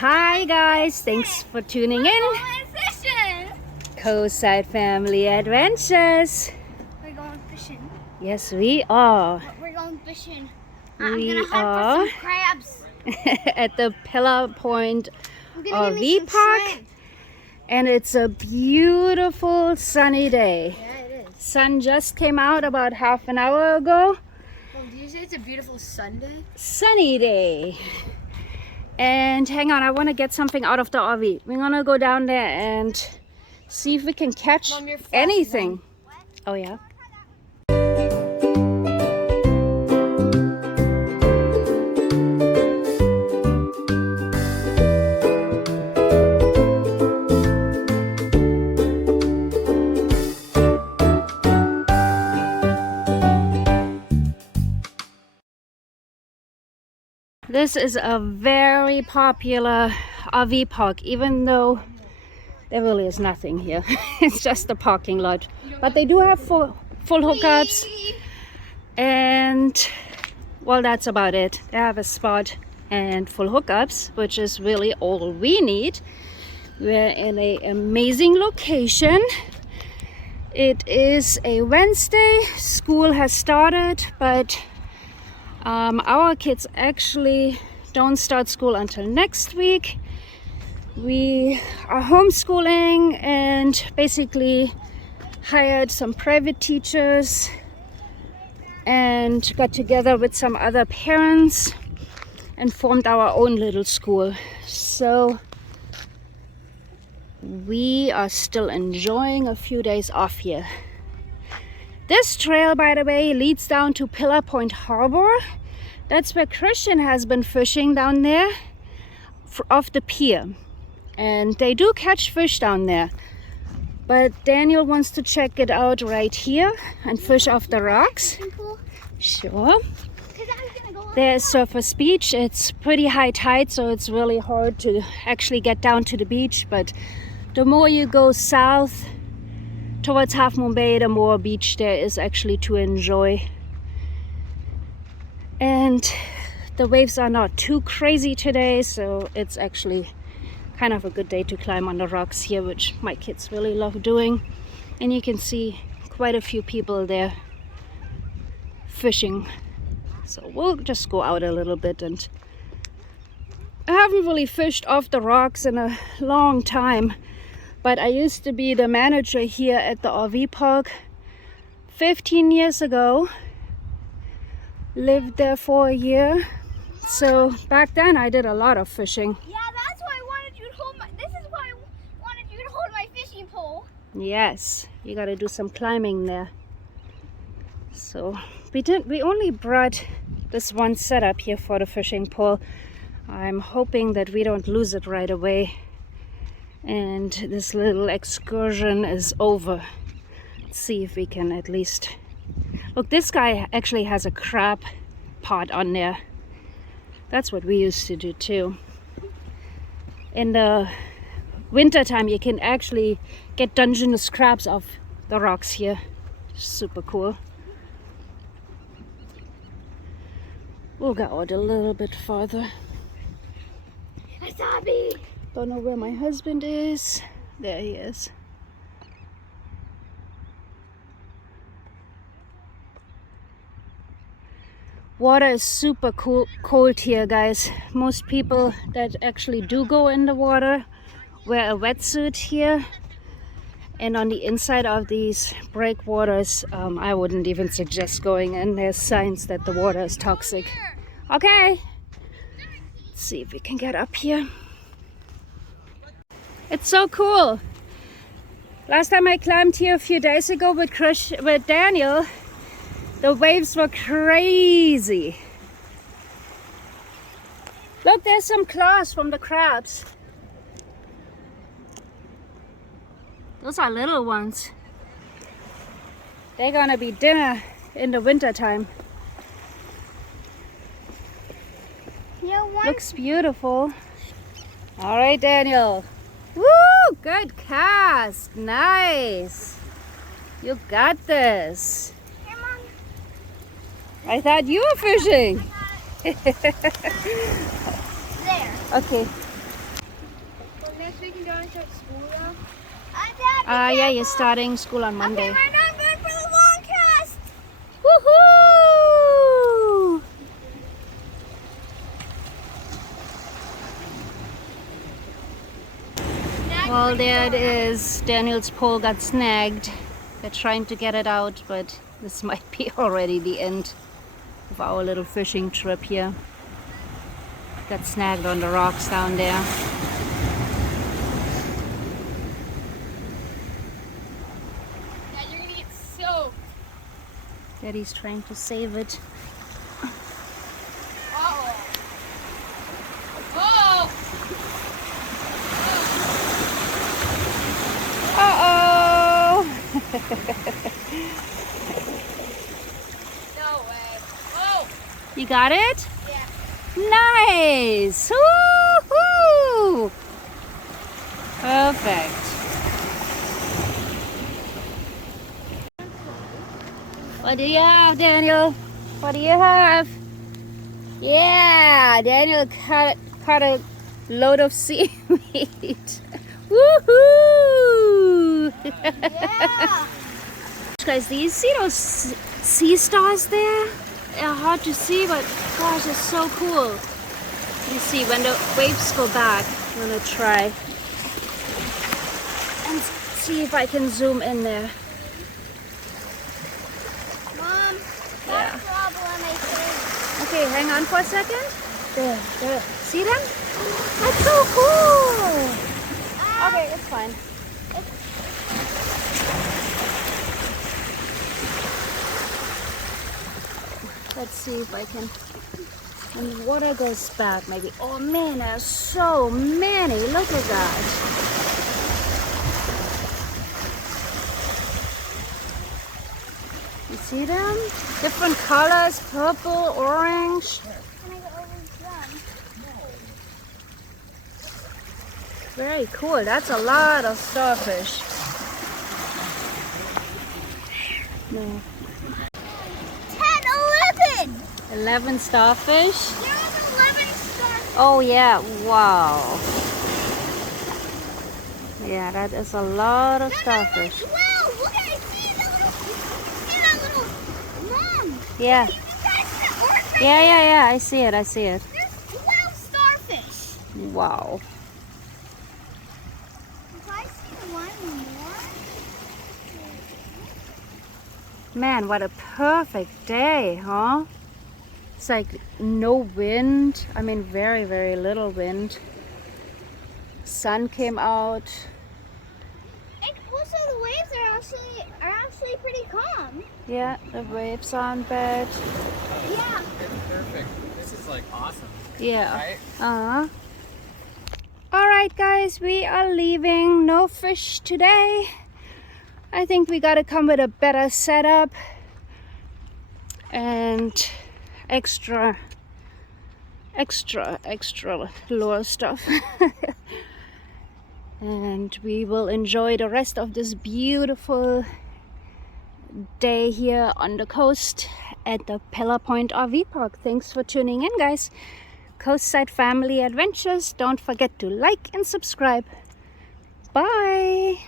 Hi guys, thanks for tuning in. Coastside Family Adventures. We're going fishing. Yes, we are. We're going fishing. We I'm gonna hunt for some crabs. at the Pillar Point I'm gonna give me RV some park, shrimp. and it's a beautiful sunny day. Yeah, it is. Sun just came out about half an hour ago. Well, did you say it's a beautiful Sunday? Sunny day. And hang on, I want to get something out of the RV. We're gonna go down there and see if we can catch Mom, your flash is anything. Oh yeah. This is a very popular RV park, even though there really is nothing here. It's just a parking lot. But they do have full hookups. And, well, that's about it. They have a spot and full hookups, which is really all we need. We're in an amazing location. It is a Wednesday. School has started, but our kids actually don't start school until next week. We are homeschooling and basically hired some private teachers and got together with some other parents and formed our own little school. So we are still enjoying a few days off here. This trail, by the way, leads down to Pillar Point Harbor. That's where Christian has been fishing down there off the pier. And they do catch fish down there. But Daniel wants to check it out right here and fish off the rocks. Sure. There's Surface Beach. It's pretty high tide, so it's really hard to actually get down to the beach. But the more you go south towards Half Moon Bay, the more beach there is actually to enjoy. And the waves are not too crazy today, so it's actually kind of a good day to climb on the rocks here, which my kids really love doing. And you can see quite a few people there fishing. So we'll just go out a little bit. And I haven't really fished off the rocks in a long time, but I used to be the manager here at the RV park 15 years ago. Lived there for a year. So back then I did a lot of fishing. Yeah, that's why I wanted you to hold my. This is why I wanted you to hold my fishing pole. Yes, you got to do some climbing there. So we only brought this one setup here for the fishing pole. I'm hoping that we don't lose it right away and this little excursion is over. Let's see if we can at least look. This guy actually has a crab pot on there. That's what we used to do too. In the winter time you can actually get Dungeness crabs off the rocks here. Super cool. We'll go out a little bit farther. Wasabi! Don't know where my husband is. There he is. Water is super cold here, guys. Most people that actually do go in the water wear a wetsuit here. And on the inside of these breakwaters, I wouldn't even suggest going in. There's signs that the water is toxic. Okay, let's see if we can get up here. It's so cool. Last time I climbed here a few days ago with Daniel, the waves were crazy. Look, there's some claws from the crabs. Those are little ones. They're gonna be dinner in the winter time. Looks beautiful. All right, Daniel. Woo! Good cast. Nice. You got this. Here, Mom. I thought you were fishing. There. Okay. start school now? Yeah, you're starting school on Monday. Okay, right now I'm going for the long cast. Woohoo! Well, there it is. Daniel's pole got snagged. They're trying to get it out, but this might be already the end of our little fishing trip here. Got snagged on the rocks down there. Yeah, you're gonna get soaked. Daddy's trying to save it. Uh-oh. Oh! Uh-oh! No way. Oh! You got it? Yeah. Nice! Woo-hoo! Perfect. What do you have, Daniel? What do you have? Yeah, Daniel caught a load of seaweed. Woohoo! Yeah. Guys, do you see those sea stars there? They're hard to see, but gosh, it's so cool. You see, when the waves go back, I'm gonna try and see if I can zoom in there. Mom, Yeah. that's problem, I think. Okay, hang on for a second. There. See them? That's so cool. Okay, it's fine. Let's see if I can. When the water goes back, maybe. Oh man, there's so many. Look at that. You see them? Different colors, purple, orange. Can I go over them? Very cool. That's a lot of starfish. No. 11 starfish. There was 11 stars. Oh yeah, wow. Yeah, that is a lot of starfish. Wow, look at it. See that little mom. Yeah. You guys that orange right Yeah, I see it. There's 12 starfish. Wow. If I see one more. Man, what a perfect day, huh? It's like no wind. I mean, very, very little wind. Sun came out. And also the waves are actually pretty calm. Yeah, the waves aren't bad. Yeah. It's perfect. This is like awesome. Yeah. Right? Uh-huh. All right, guys, we are leaving. No fish today. I think we gotta come with a better setup and extra lure stuff. And we will enjoy the rest of this beautiful day here on the coast at the Pillar Point RV Park. Thanks for tuning in, guys. Coastside Family Adventures. Don't forget to like and subscribe. Bye.